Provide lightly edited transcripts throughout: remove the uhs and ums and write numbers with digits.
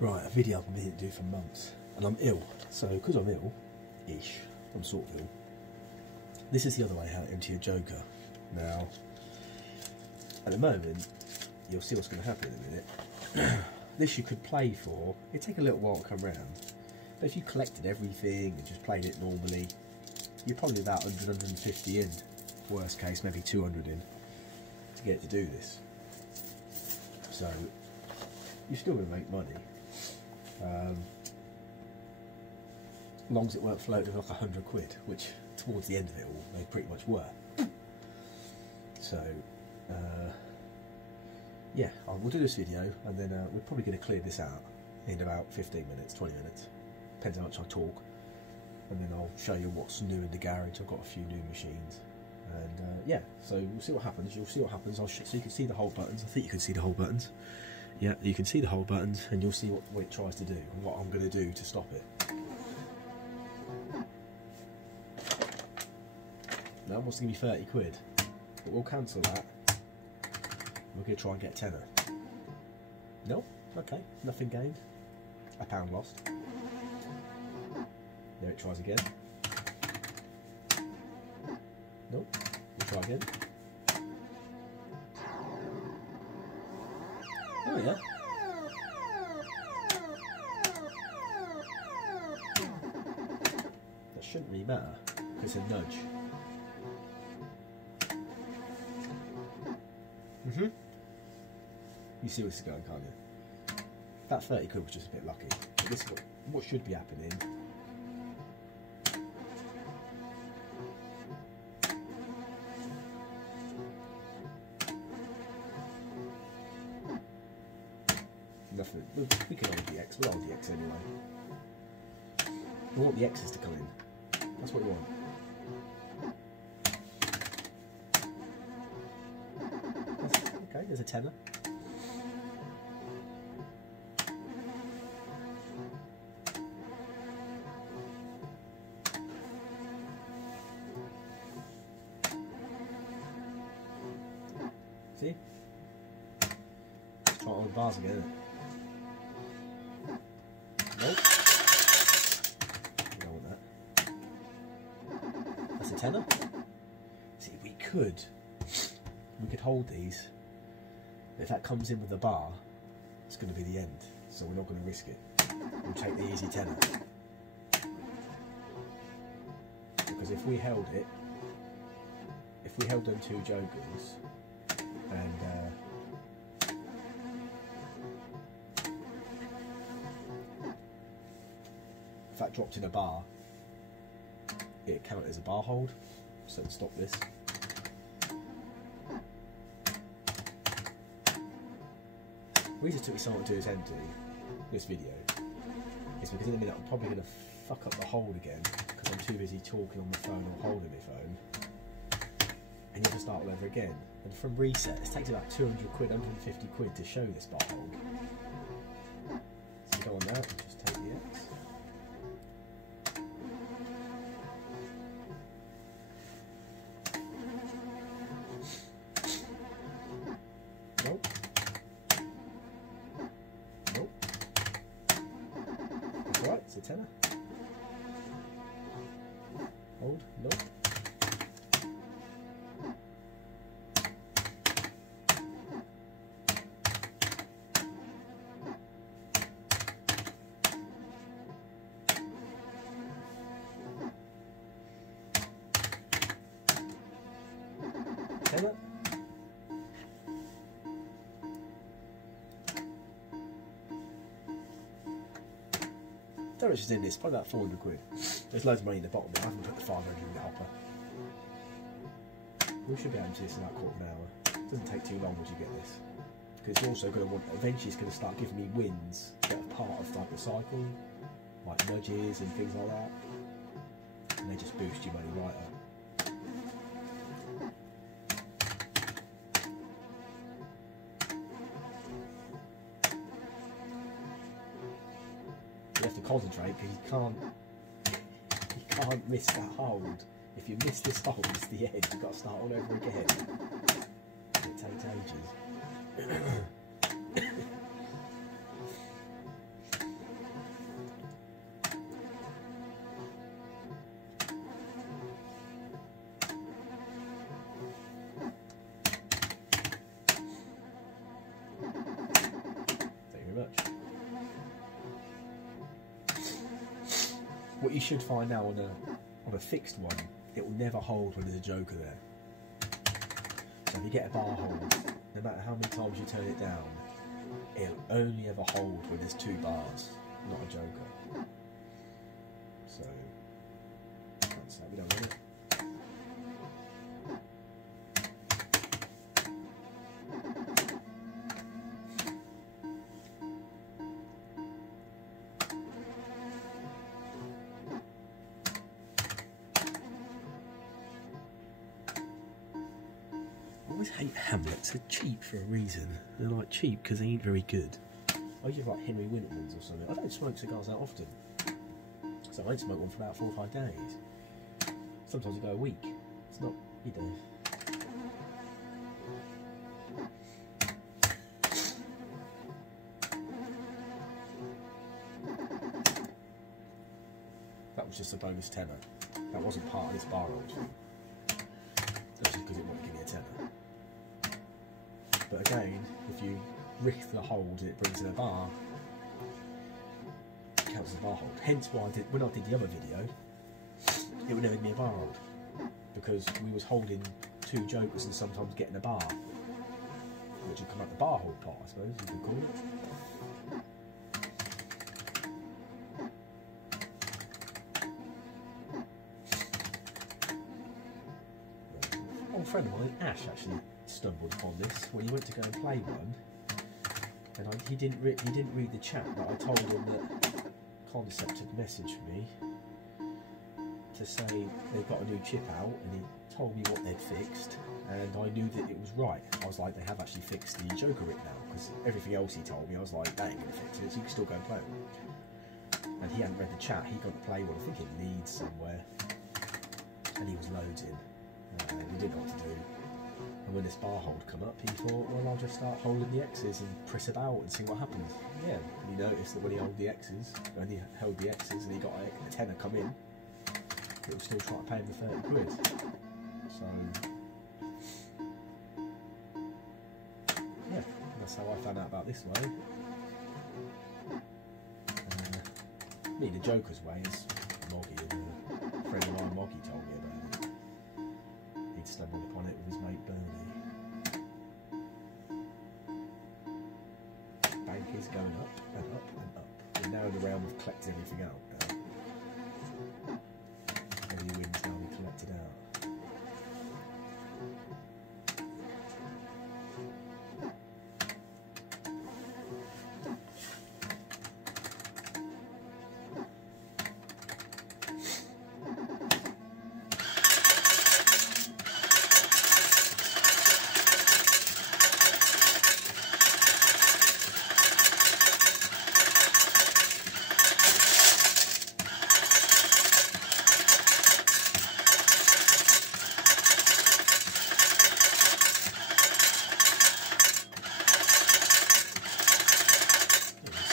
Right, a video I've been meaning to do for months, and I'm ill, so because I'm ill-ish, I'm sort of ill. This is the other way how to empty a joker. Now, at the moment, you'll see what's going to happen in a minute. This you could play for, it'd take a little while to come round, but if you collected everything and just played it normally, you're probably about 100, 150 in, worst case maybe 200 in, to get it to do this. So, you're still going to make money. As long as it weren't floating like 100 quid, which towards the end of it all they pretty much were. So yeah, we'll do this video and then we're probably going to clear this out in about 15 minutes, 20 minutes, depends how much I talk, and then I'll show you what's new in the garage. I've got a few new machines, and yeah, so we'll see what happens. You'll see what happens. So you can see the hold buttons. I think you can see the hold buttons. Yeah, you can see the hold buttons, and you'll see what it tries to do and what I'm going to do to stop it. Now it wants to give me 30 quid, but we'll cancel that. We're going to try and get a tenner. No? Okay, nothing gained. A pound lost. There it tries again. Nope. We'll try again. Oh yeah. That shouldn't really matter, because it's a nudge. You see where this is going, can't you? That 30 quid was just a bit lucky. But this is what should be happening. Nothing. We can hold the X. We'll hold the X anyway. We want the X's to come in. That's what we want. Okay, there's a tenner. See? Let's try it on the bars again, isn't it? Nope. We don't want that. That's a tenner. See, we could hold these, but if that comes in with the bar, it's going to be the end, so we're not going to risk it. We'll take the easy tenner. Because if we held them two jokers, and if that dropped in a bar, it'd count as a bar hold, so it'd stop this. The reason it took me so long to do this empty, this video, is because in a minute I'm probably going to fuck up the hold again, because I'm too busy talking on the phone or holding my phone, and you have to start all over again. And from reset, it takes about 200 quid, 150 quid to show this bar hold. So go on that and just take the X. Nope. Nope. That's right, it's a tenner. Hold, nope. Tenner. How much is in this? Probably about 400 quid. There's loads of money in the bottom, but I haven't put the 500 in the hopper. We should be able to do this in about a quarter of an hour. It doesn't take too long once you get this. Because it's also going to want, eventually it's going to start giving me wins that are part of like the cycle, like nudges and things like that. And they just boost your money right up. You have to concentrate because you can't miss that hold. If you miss this hold, it's the end. You've got to start all over again. It takes ages. much. What you should find now on a fixed one, it will never hold when there's a joker there. So if you get a bar hold, no matter how many times you turn it down, it'll only ever hold when there's 2 bars, not a joker. So that's how we don't want it. I always hate Hamlets. They're cheap for a reason. They're like cheap because they ain't very good. I usually like Henry Wintermans or something. I don't smoke cigars that often, so I don't smoke one for about 4 or 5 days. Sometimes I go a week. It's not, you know. That was just a bonus tenner. That wasn't part of this bar roll thing. That's just because it wanted to give me a tenner. But again, if you risk the hold and it brings in a bar, it counts as a bar hold. Hence why when I did the other video, it would never give me a bar hold, because we was holding 2 jokers and sometimes getting a bar, which would come out the bar hold part, I suppose you could call it. An old friend of mine, Ash, actually stumbled upon this when he went to go and play one, and he didn't read the chat, but I told him that Concept had messaged me to say they've got a new chip out, and he told me what they'd fixed, and I knew that it was right. I was like, they have actually fixed the Joker rig now, because everything else he told me, I was like, that ain't going to fix it, so you can still go and play it. And he hadn't read the chat, he got to play one, I think in Leeds somewhere, and he was loads in, and he didn't know what to do. And when this bar hold come up, he thought, well, I'll just start holding the X's and press about and see what happens. Yeah, and he noticed that when he held the X's, and he got a tenner come in, it was still trying to pay him the 30 quid. So, yeah, that's how I found out about this way. Me, the Joker's way is Moggy, and a friend of mine, Moggy, told me about it. He'd stumbled upon it with his mate Bernie. Bank is going up and up and up. We're now in the realm of collecting everything out now. Any wins now we collected out.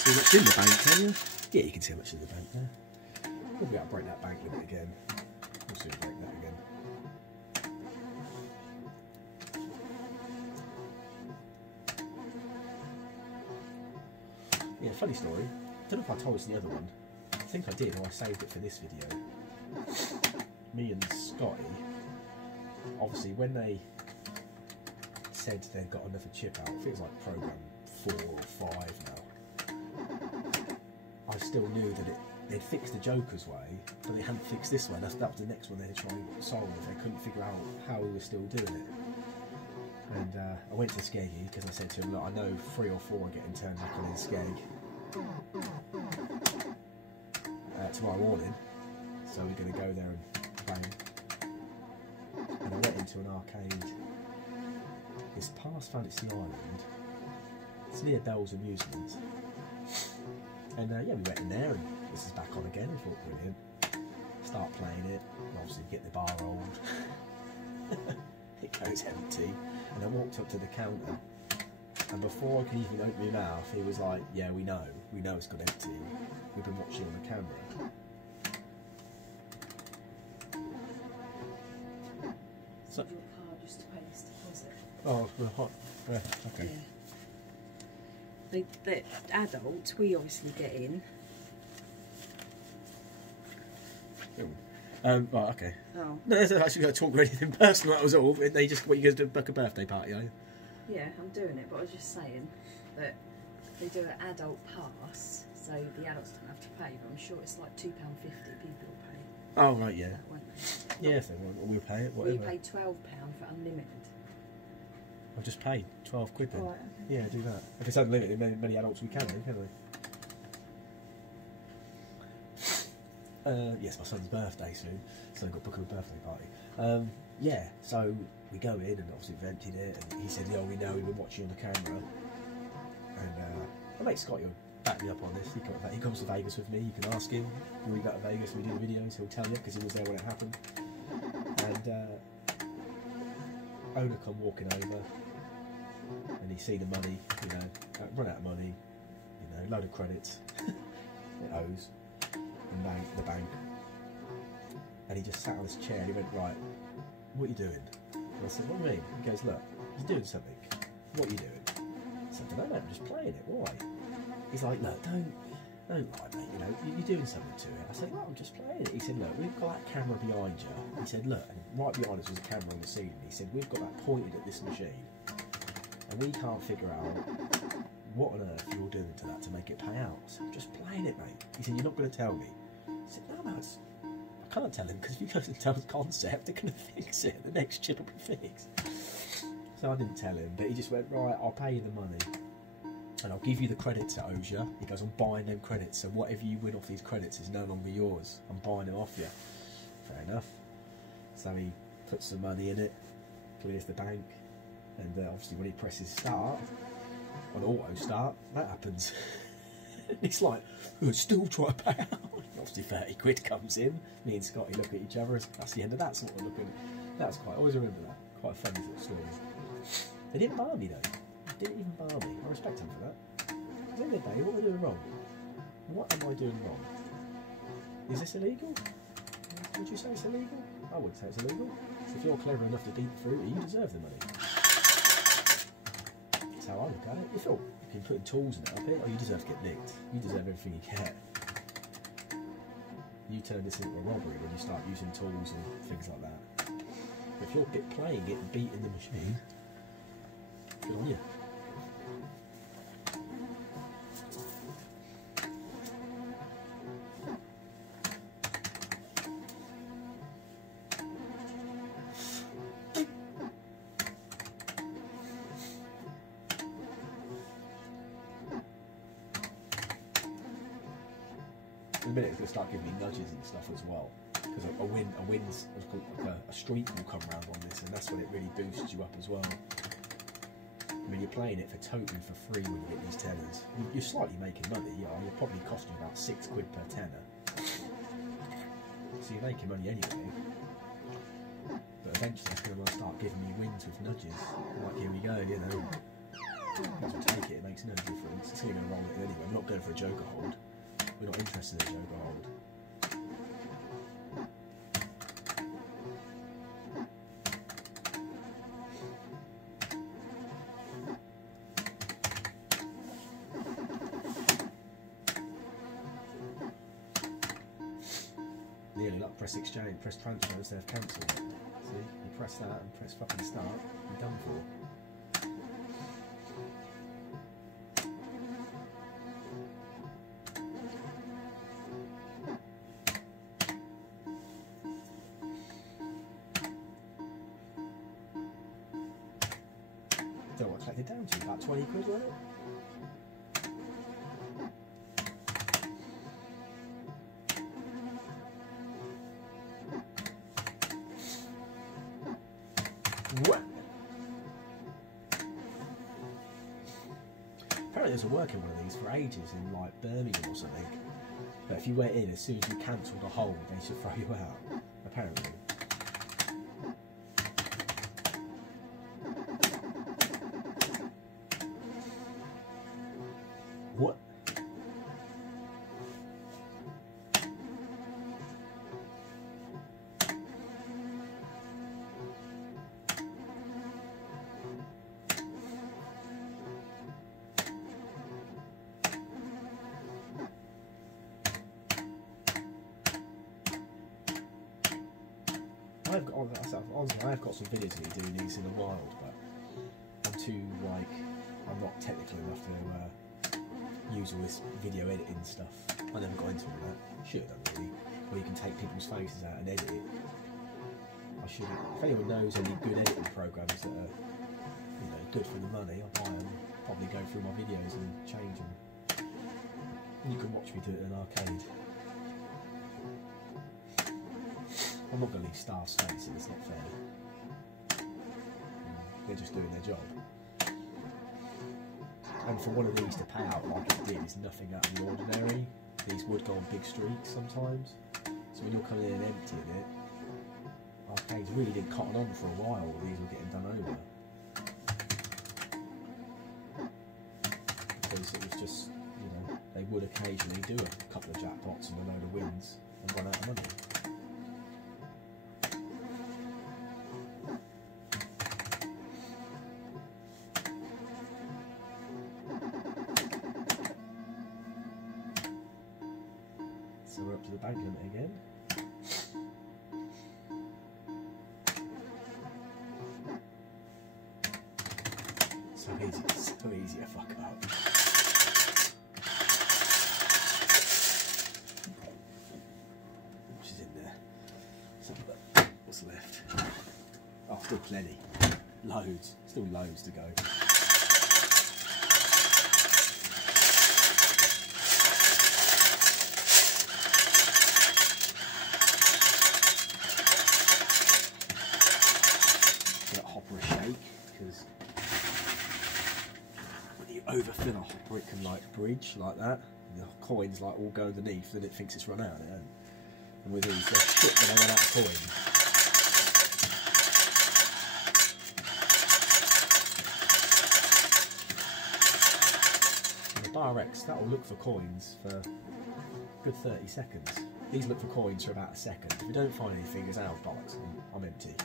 See what's in the bank, can you? Yeah, you can see how much is in the bank there. We'll be able to break that bank limit again. We'll soon break that again. Yeah, funny story. I don't know if I told us the other one. I think I did, or I saved it for this video. Me and Scotty, obviously, when they said they'd got another chip out, I think it was like program 4 or 5 now. I still knew that they'd fixed the Joker's way, but they hadn't fixed this one. That was the next one they'd try and solve. They couldn't figure out how we were still doing it. And I went to Skeggy because I said to him, look, I know 3 or 4 are getting turned back on in Skeg tomorrow morning, so we're going to go there and play. And I went into an arcade. It's past Fantasy Island. It's near Bell's Amusement. And yeah, we went in there, and this is back on again. I thought, brilliant. Start playing it, and obviously get the bar rolled. It goes empty, and I walked up to the counter, and before I could even open my mouth, he was like, yeah, we know it's gone empty. We've been watching on the camera. So, your card just to pay this deposit. oh, well, okay. Yeah. the adults, we obviously get in. Right, okay. Oh. No, that's not actually going to talk about anything personal, that was all. They just, what, you guys do book a birthday party, are you? Yeah, I'm doing it, but I was just saying that they do an adult pass, so the adults don't have to pay, but I'm sure it's like £2.50 people will pay. Oh, right, yeah. That, won't they? Yeah, if they want, we'll pay it, whatever. We pay £12 for unlimited. I've just paid 12 quid then. Right, okay. Yeah, do that. If it's unlimited, many adults we can do, can't we? Yes, my son's birthday soon, so I've got to book him a birthday party. Yeah, so we go in and obviously we've emptied it, and he said, "Yeah, we know, we've been watching on the camera." And my mate Scott, he'll back me up on this. He comes to Vegas with me. You can ask him when we go to Vegas and we do the videos. He'll tell you because he was there when it happened. And owner come walking over, and he see the money, you know, run out of money, you know, load of credits, it owes. The bank, and he just sat on his chair and he went, "Right, what are you doing?" And I said, "What do you mean?" He goes, "Look, he's doing something. What are you doing?" I said, "I don't know, I'm just playing it. Why?" He's like, "Look, don't lie, mate, you know, you're doing something to it." I said, "No, I'm just playing it." He said, "Look, we've got that camera behind you." He said, "Look," and right behind us was a camera on the ceiling. He said, "We've got that pointed at this machine, and we can't figure out what on earth you're doing to that to make it pay out." I said, "I'm just playing it, mate." He said, "You're not going to tell me?" I said, "No, I can't tell him, because if you go to tell the concept, they're going to fix it. The next chip will be fixed." So I didn't tell him, but he just went, "Right, I'll pay you the money, and I'll give you the credits that owes you." He goes, "I'm buying them credits, so whatever you win off these credits is no longer yours. I'm buying it off you." Fair enough. So he puts some money in it, clears the bank, and obviously when he presses start, on auto start, that happens. He's like, "Oh, still trying to pay out." Obviously 30 quid comes in. Me and Scotty look at each other. That's the end of that sort of looking. That's quite, I always remember that. Quite a funny little story. They didn't bar me though. They didn't even bar me. I respect them for that. At the end of the day, what am I doing wrong? What am I doing wrong? Is this illegal? Would you say it's illegal? I wouldn't say it's illegal. If you're clever enough to beat the fruit, you deserve the money. That's how I look at it. If you're putting tools in it up here, oh, you deserve to get nicked. You deserve everything you get. You turn this into a robbery when you start using tools and things like that. But if you're playing it and beating the machine, good on you. In a minute, it's going to start giving me nudges and stuff as well, because a streak will come around on this, and that's when it really boosts you up as well. I mean, you're playing it for totally for free when you get these tenors. You're slightly making money, you know, you're probably costing about 6 quid per tenor, so you're making money anyway. But eventually, it's going to start giving me wins with nudges. Like, here we go, you know. Once we take it, it makes no difference. It's going to roll it anyway. I'm not going for a joker hold. We're not interested in a joker hold. Nearly like press exchange, press transfer instead of cancel. See, you press that and press fucking start, you're done for. What I collected down to about 20 quid, wasn't it? What? Apparently there's a working one of these for ages in like Birmingham or something. But if you went in, as soon as you cancelled a hold, they should throw you out. Apparently. What? have got, honestly, I have got some videos of me doing these in the wild, but I'm too, like, I'm not technical enough to use all this video editing stuff. I never got into all that. Should have done, really. Where you can take people's faces out and edit it. I should. If anyone knows any good editing programs that are, you know, good for the money, I'll buy them. Probably go through my videos and change them. And you can watch me do it in an arcade. I'm not going to leave staff space, and it's not fair. They're just doing their job. And for one of these to pay out like it did is nothing out of the ordinary. These would go on big streaks sometimes. So when you're coming in and emptying it, arcades really didn't cotton on for a while. These were getting done over. Because it was just, you know, they would occasionally do a couple of jackpots and a load of wins and run out of money. So we're up to the bank limit again. So easy to fuck up. Which is in there. So what's left? Oh, still plenty. Loads. Still loads to go. Overfill a hopper, it can like bridge like that. The coins like all go underneath, and it thinks it's run out. And with these, they're shit when they run out of coins. And the Bar X, that'll look for coins for a good 30 seconds. These look for coins for about a second. If we don't find anything, it's out of bollocks. I'm empty.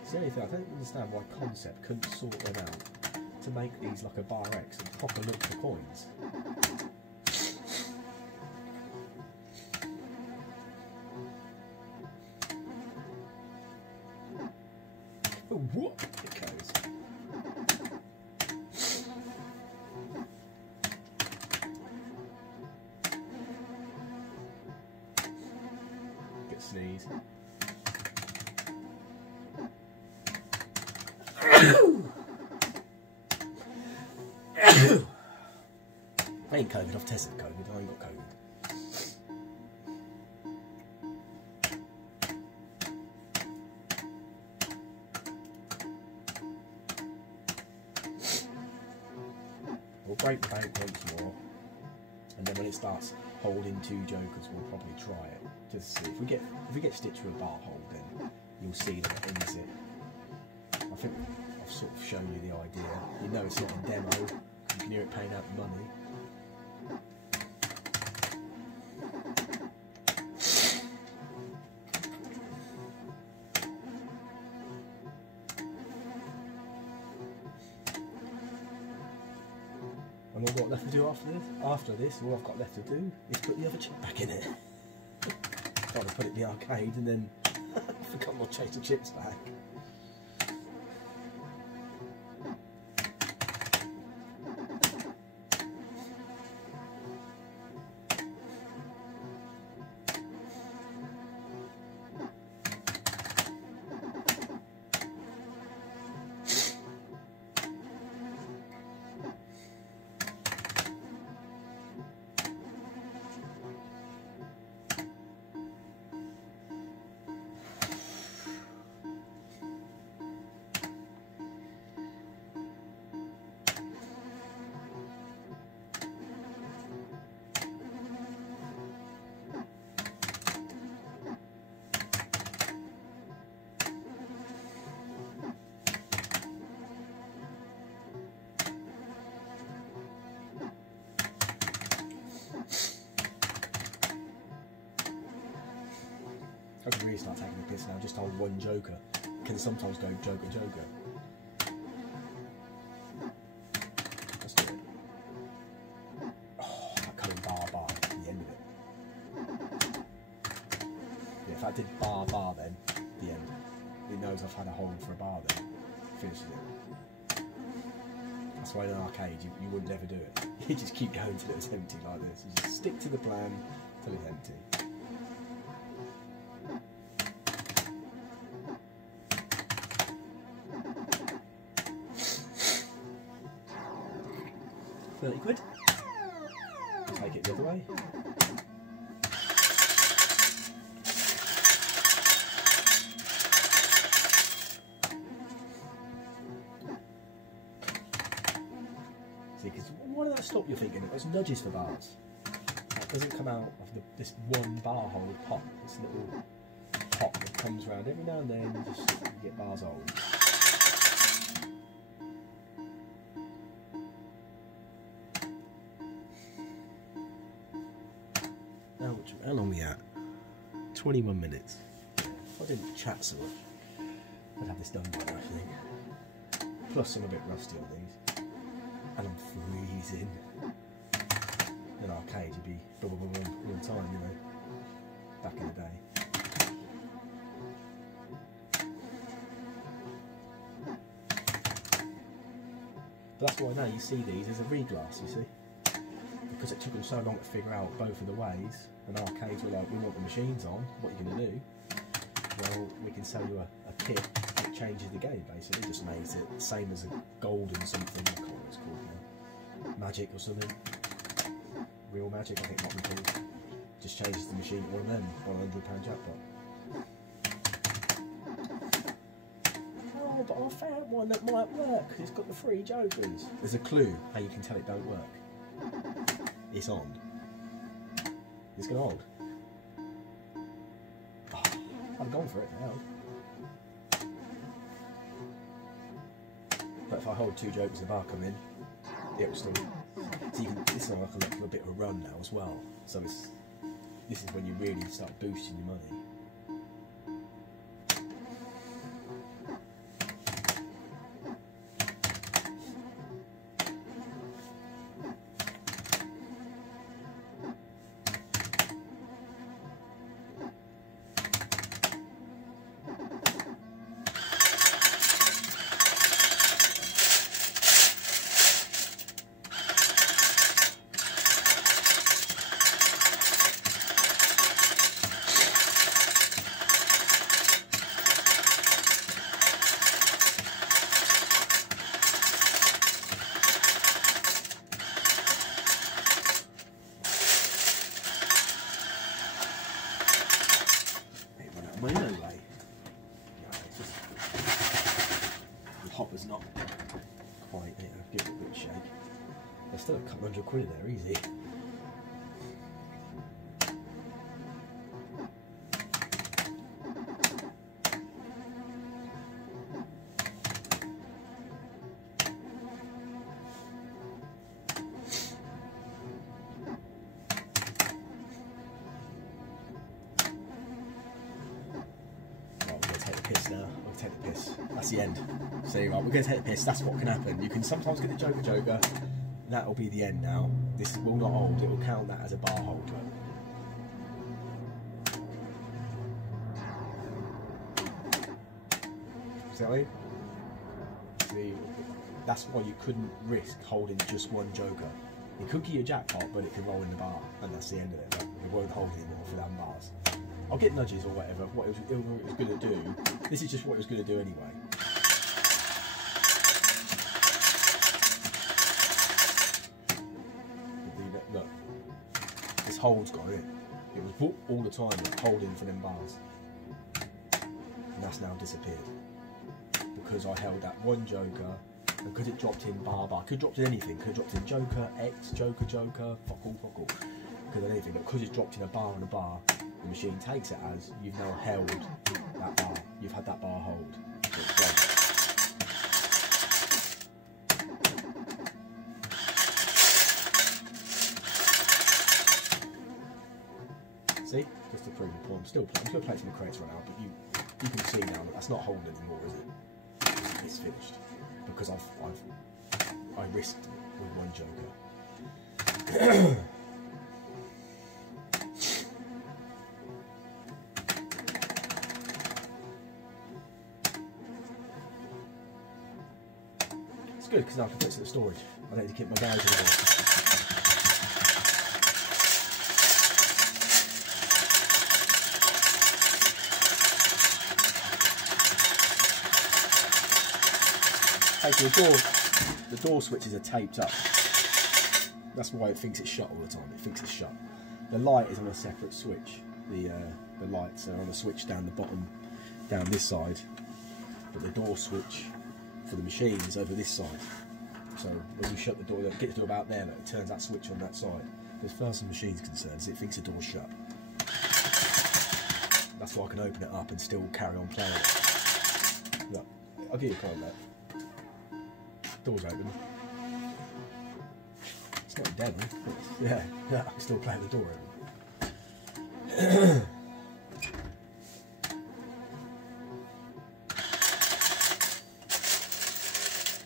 It's the only thing, I don't understand why Concept couldn't sort them out to make these like a Bar X and proper look for coins. Oh, what? It goes. Get a sneeze. I ain't COVID, I've tested COVID, I ain't got COVID. We'll break the bank once more, and then when it starts holding two jokers, we'll probably try it. Just to see. If we get stitched with a bar hold, then you'll see that it ends it. I think I've sort of shown you the idea. You know it's not in demo, you can hear it paying out the money. And all I've got left to do after this, all I've got left to do is put the other chip back in it. Got to put it in the arcade and then I forgot not to change the chips back. I can really start taking the piss now, just hold one joker. Can sometimes go joker, joker. Let's do it. Oh, that coming bar at the end of it. finishes it. That's why in an arcade you would never do it. You just keep going till it's empty like this. You just stick to the plan till it's empty. £30. Take it the other way. See, because why did that stop you thinking? It was nudges for bars. That doesn't come out of this one bar hold pop. This little pop that comes around every now and then. Just you get bars old. How long are we at? 21 minutes. If I didn't chat so much, I'd have this done by now, I think. Plus I'm a bit rusty on these. And I'm freezing. In arcade you'd be boom, boom, boom, all the time, you know. Back in the day. But that's why now you see these as a reglass, you see. Because it took them so long to figure out both of the ways, and arcades were like, we want the machines on, what are you going to do? Well, we can sell you a kit that changes the game, basically. Just makes it the same as a golden something, I can't remember what it's called now. Magic or something. Real Magic, I think it might be called. Just changes the machine to one of them, £100 jackpot. Oh, but I found one that might work, it's got the 3 jokers. There's a clue how you can tell it don't work. It's on. It's going to hold. Oh, I've gone for it now. But if I hold 2 jokers, the bar come in, it will still. So you can, this is like a little bit of a run now as well. So this is when you really start boosting your money. Hopper's not quite there. Give it a bit of shake. There's still a couple £100 in there, easy. Piss now. We'll take the piss. That's the end. So right, we're going to take the piss. That's what can happen. You can sometimes get the Joker. That'll be the end now. This will not hold. It will count that as a bar holder. See what I mean? See, that's why you couldn't risk holding just one Joker. It could give you a jackpot, but it can roll in the bar, and that's the end of it. Like, it won't hold anymore for them bars. I'll get nudges or whatever, what it was going to do. This is just what it was going to do anyway. Look, this hold's got it. It was all the time, like, holding for them bars. And that's now disappeared. Because I held that one Joker, and because it dropped in bar. Could have dropped in anything. Could have dropped in Joker, X, Joker, fuckle. Could have anything, but because it's dropped in a bar and a bar, the machine takes it as you've now held that bar. You've had that bar hold. It's gone. See, just to prove the point. I'm still playing some crates right now, but you can see now that that's not holding anymore, is it? It's finished because I risked with one Joker. It's good because now I can put it in the storage. I don't need to keep my garage in the door switches are taped up. That's why it thinks it's shut all the time. It thinks it's shut. The light is on a separate switch. The lights are on a switch down the bottom, down this side. But the door switch for the machine is over this side. So when you shut the door, it gets to about there, it turns that switch on that side. As far as the machine's concerned, it thinks the door's shut. That's why I can open it up and still carry on playing it. Look, I'll give you a point there. Door's open. It's not dead, but yeah, I can still play the door open.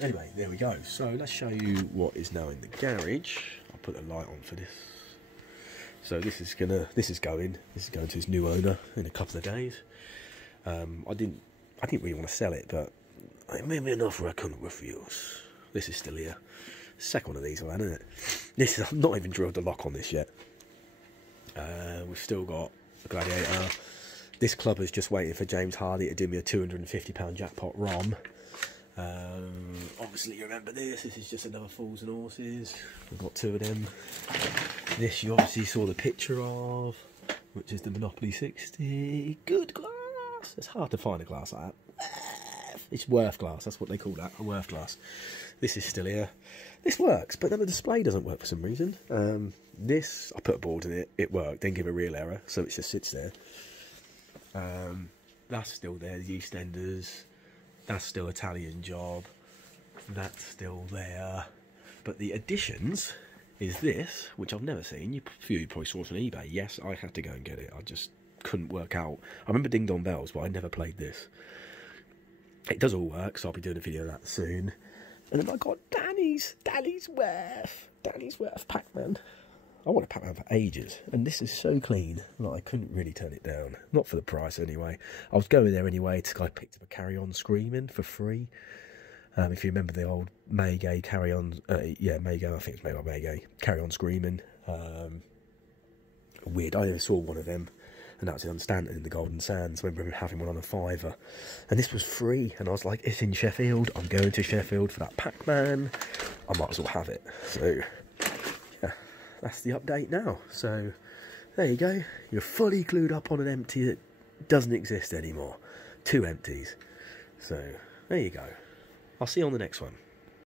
Anyway, there we go. So let's show you what is now in the garage. I'll put the light on for this. So this is going to its new owner in a couple of days. I didn't really want to sell it, but I made me an offer I couldn't refuse. This is still here. Second one of these, man, isn't it? I've not even drilled the lock on this yet. We've still got the Gladiator. This club is just waiting for James Hardy to do me a £250 jackpot ROM. Obviously you remember this is just another Fools and Horses. We've got two of them. This you obviously saw the picture of, which is the Monopoly 60. Good glass. It's hard to find a glass like that. It's Worth glass, that's what they call that, a Worth glass. This is still here. This works, but then the display doesn't work for some reason. This, I put a board in it, it worked, didn't give a real error, so it just sits there. That's still there, the EastEnders. That's still Italian Job. That's still there. But the additions is this, which I've never seen. A few of you probably saw it on eBay. Yes, I had to go and get it. I just couldn't work out. I remember Ding Dong Bells, but I never played this. It does all work, so I'll be doing a video of that soon. And then I got Danny's Worth Pac-Man. I want a Pac-Man for ages, and this is so clean that I couldn't really turn it down. Not for the price, anyway. I was going there anyway, I picked up a Carry On Screaming for free. If you remember the old Maygay Carry On... yeah, Maygay, I think it's made by Maygay. Carry On Screaming. Weird, I never saw one of them. And that was in Stanton in the Golden Sands. I remember having one on a £5. And this was free. And I was like, it's in Sheffield. I'm going to Sheffield for that Pac-Man. I might as well have it. So, yeah, that's the update now. So, there you go. You're fully glued up on an empty that doesn't exist anymore. 2 empties. So, there you go. I'll see you on the next one.